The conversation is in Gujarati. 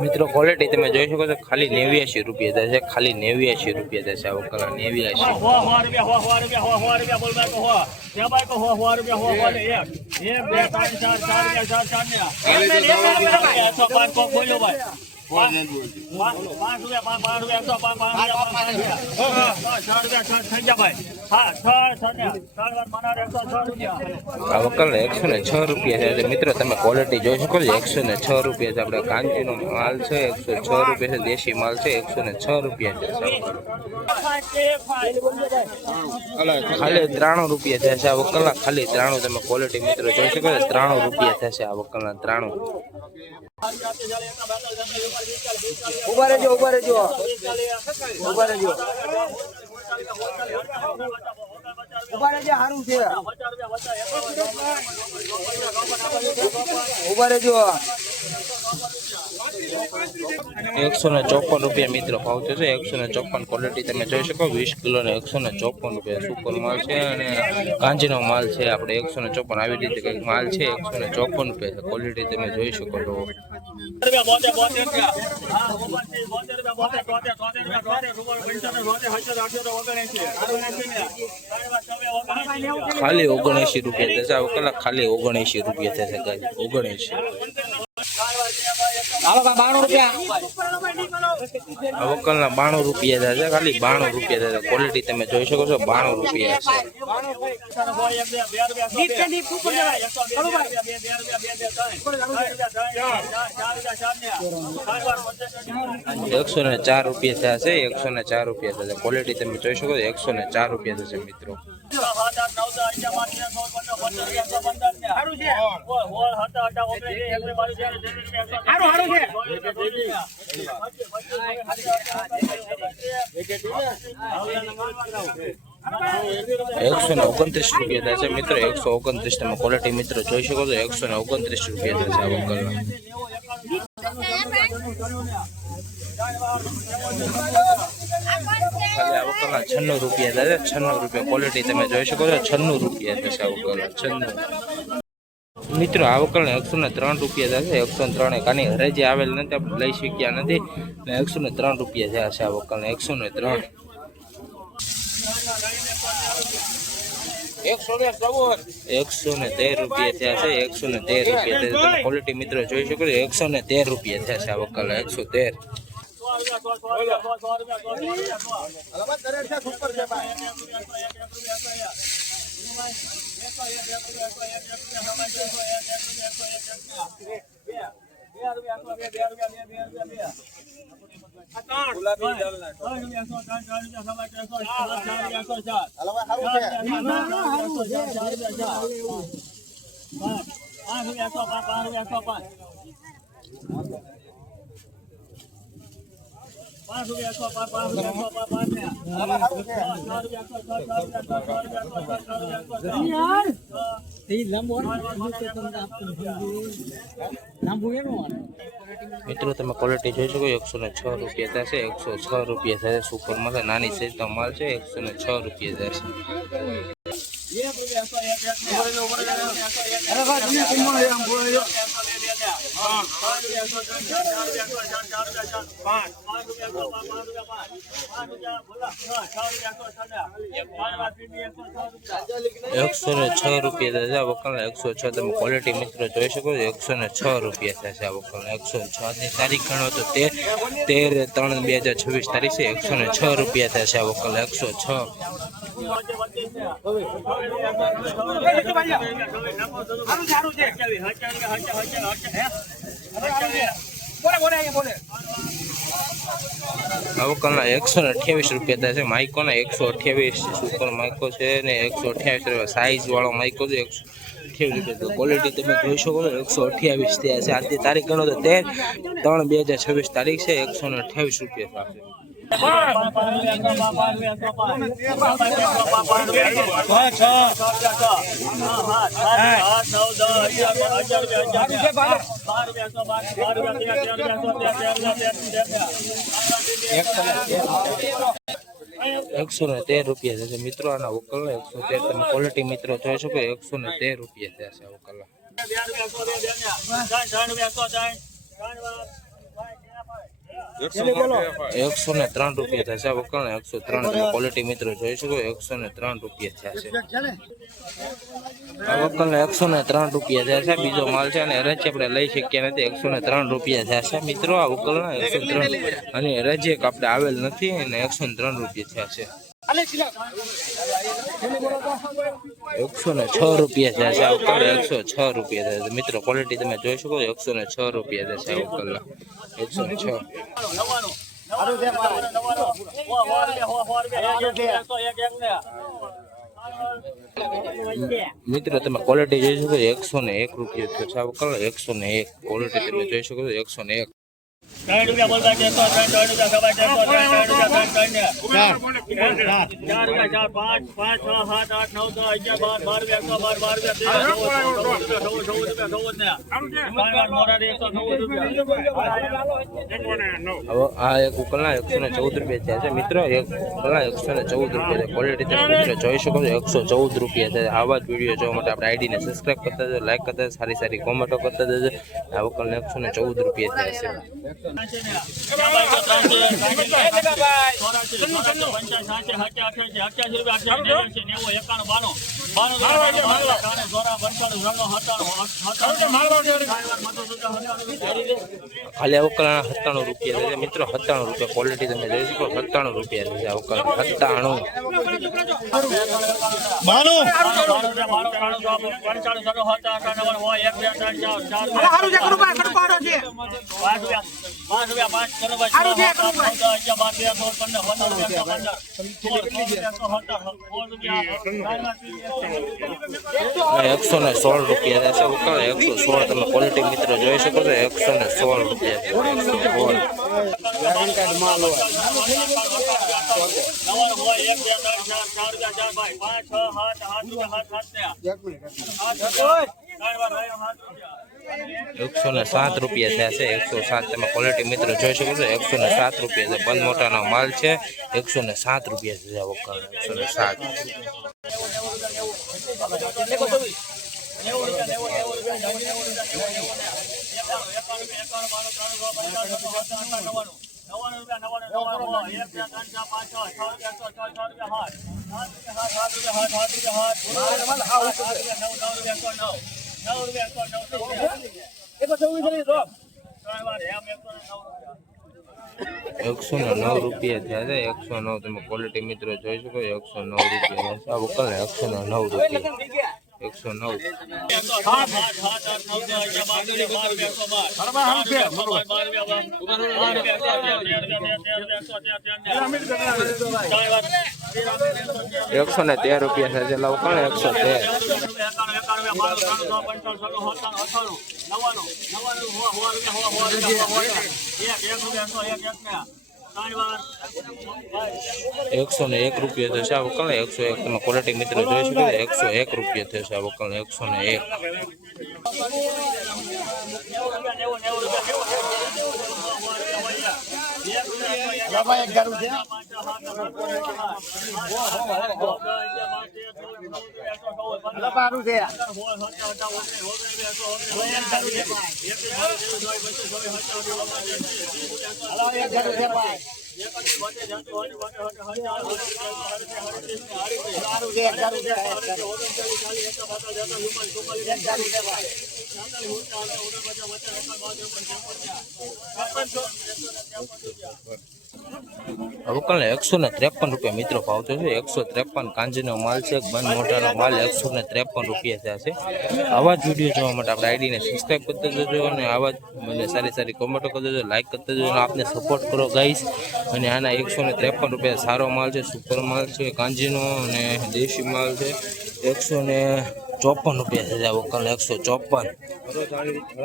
મિત્રો ક્વોલિટી તમે જોઈ શકો છો ખાલી 89 રૂપિયા થશે ખાલી 89 રૂપિયા થશે આ વકલા 106 રૂપિયા છે મિત્રો તમે ક્વોલિટી જોઈ શકો છો 106 રૂપિયા છે આપણે કાંચીનો માલ છે 106 રૂપિયા છે દેશી માલ છે 106 રૂપિયા છે ખાલી 93 રૂપિયા થશે આ વકલા ખાલી 93 તમે ક્વોલિટી મિત્રો જોઈ શકો છો 93 રૂપિયા થશે આ વકલા 93 ઉભા રહેજો ઉભા રહેજો ઉભા રહેજો ઉભા રહેજો સારું છે ઉભા રહેજો 154 રૂપિયા મિત્રો ભાવ છે 154 ક્વોલિટી તમે જોઈ શકો 20 કિલો ને 154 રૂપિયા સુપર માલ છે અને કાંજીનો માલ છે આપણે 154 આવી રીતે કંઈક માલ છે 154 રૂપિયા છે ક્વોલિટી તમે જોઈ શકો છો ખાલી 79 રૂપિયા થશે આ વકલા ખાલી 79 રૂપિયા થશે ગાય 79 વકલના 92 રૂપિયા થશે ખાલી 92 રૂપિયા થશે ક્વોલિટી તમે જોઈ શકો છો 92 રૂપિયા છે 104 રૂપિયા થશે 104 રૂપિયા થશે ક્વોલિટી તમે જોઈ શકો છો 104 રૂપિયા થશે મિત્રો 129 રૂપિયા થશે મિત્રો 129 તમે ક્વોલિટી મિત્રો જોઈ શકો છો 129 રૂપિયા થશે આ વકલના આ વકલના 96 રૂપિયા થશે 96 રૂપિયા ક્વોલિટી તમે જોઈ શકો છો 96 રૂપિયા થશે આ વકલના 96 મિત્રો આ વકલને 103 રૂપિયા થશે 103 કાની હરેજી આવેલ નથી આપણે લઈ શક્યા નથી 103 રૂપિયા થયા છે આ વકલને 103 113 રૂપિયા થયા છે 113 રૂપિયા થયા તમે ક્વોલિટી મિત્રો જોઈ શકો છો 113 રૂપિયા થયા છે આ વકલના મિત્રો તમે ક્વોલિટી જોઈ શકો 106 રૂપિયા થશે 106 રૂપિયા થશે સુપર માં નાની સાઈઝ નો માલ છે 106 રૂપિયા થશે ₹106 રૂપિયા વકલના 106 તમે ક્વોલિટી મિત્રો જોઈ શકો છો 106 રૂપિયા થશે આ વકલના 106 ની તારીખ ગણો તો 13/3/2026 તારીખ છે 106 રૂપિયા થશે આ વકલના 106 વકલના 128 રૂપિયા થશે માઇકો ના 128 સુપર માઇકો છે ને 128 સાઈઝ વાળો માઇકો છે 128 રૂપિયા ક્વોલિટી તમે જોઈ શકો છો 128 થયા છે આજની તારીખ ગણો તો 13/3/2026 તારીખ છે 128 રૂપિયા થશે 113 રૂપિયા થશે મિત્રો આના વકલના 113 તમે ક્વોલિટી મિત્રો જોઈ શકો 113 રૂપિયા થશે આ વકલના 103 રૂપિયા થશે આ વકલના 103 તમે ક્વોલિટી મિત્રો જોઈ શકો 103 રૂપિયા થશે આ વકલના 103 રૂપિયા થશે બીજો માલ છે અને રજી આપણે લઈ શકીએ નથી 103 રૂપિયા થશે મિત્રો આ વકલના 103 અને રજી આપણે આવેલ નથી અને 103 રૂપિયા થશે 106 રૂપિયા થશે આ વકલના 106 રૂપિયા થશે મિત્રો ક્વોલિટી તમે જોઈ શકો 106 રૂપિયા થશે આ વકલના 106 મિત્રો તમે ક્વોલિટી જોઈ શકો 101 રૂપિયા થશે આ વકલના 101 ક્વોલિટી તમે જોઈ શકો 101 આ એક ઉકલના 114 રૂપિયા છે મિત્રો એક ઉકલના 114 રૂપિયા ક્વોલિટી તમે મિત્રો જોઈ શકો છો 114 રૂપિયા છે આવા જ વિડીયો જોવા માટે આપણે આઈડી ને સબસ્ક્રાઇબ કરતા જજો લાઈક કરતા જજો સારી સારી કોમેન્ટો કરતા જજો આ ઉકલના 114 રૂપિયા છે ખાલી અવકલના 97 રૂપિયા છે મિત્રો 97 રૂપિયા ક્વોલિટી તમે જોઈ શકો 97 રૂપિયા છે અવકલ 116 રૂપિયા છે ઉકલ 116 તમે ક્વોલિટી મિત્રો જોઈ શકો છો 116 રૂપિયા છે 107 રૂપિયા થયા છે 107 તમે ક્વોલિટી મિત્રો જોઈ શકો છો 107 રૂપિયા છે બંધ મોટાનો માલ છે 107 રૂપિયા છે વકલ 109 રૂપિયા થયા છે 109 તમે ક્વોલિટી મિત્રો જોઈ શકો 109 રૂપિયા છે આ વકલ 109 રૂપિયા 109 113 રૂપિયા છે લાવ કોણ 101 રૂપિયા થશે આ વકલ 101 તમે ક્વોલિટી મિત્રો જોઈ શકો 101 રૂપિયા થશે આ વકલ 101 વકલ 153 રૂપિયા મિત્રો ભાવ થયો છે 153 કાંજીનો માલ છે બંધ મોટાનો માલ 153 રૂપિયા થયા છે આવા જ વિડીયો જોવા માટે આપણે આઈડીને સબસ્ક્રાઈબ કરતા જજો અને આવા જ મને સારી સારી કોમેન્ટો કરતા જજો લાઈક કરતા જજો અને આપને સપોર્ટ કરો ગાઈસ અને આના 153 રૂપિયા સારો માલ છે સુપર માલ છે કાંજીનો અને દેશી માલ છે 154 રૂપિયા છે વકલ 154